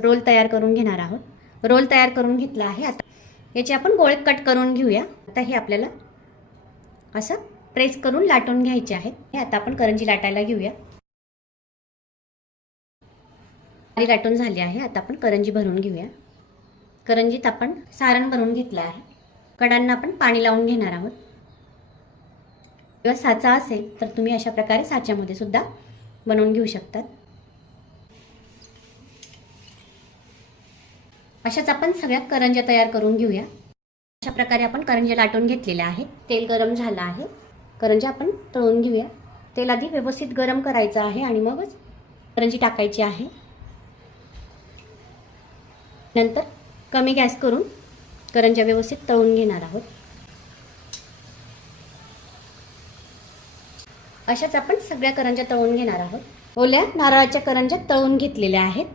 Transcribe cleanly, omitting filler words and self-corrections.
Role तयार करून घेणार आहोत। रोल तयार करून घेतला आहे। आता याचे आपण गोळे कट करून घेऊया। आता हे आपल्याला असं प्रेस करून लाटून घ्यायचे आहेत। हे आता आपण करंजी लाटायला घेऊया। लाटून झाली आहे। आता आपण करंजी भरून घेऊया। करंजीत आपण सारण बनवून घेतलं आहे। कडांना आपण पाणी लावून घेणार आहोत। किंवा साचा असेल तर तुम्ही अशा प्रकारे साच्यामध्ये सुद्धा बनवून घेऊ शकतात। अशाच आपण सगळ्या करंज्या तयार करून घेऊया। अशा प्रकारे आपण करंज्या लाटून घेतलेल्या आहेत। तेल गरम झालं आहे। करंज्या आपण तळून घेऊया। तेल आधी व्यवस्थित गरम करायचं आहे आणि मगच करंजी टाकायची आहे। नंतर कमी गॅस करून करंज्या व्यवस्थित तळून घेणार आहोत। अशाच आपण सगळ्या करंज्या तळून घेणार आहोत। ओल्या नारळाच्या करंज्या तळून घेतलेल्या आहेत।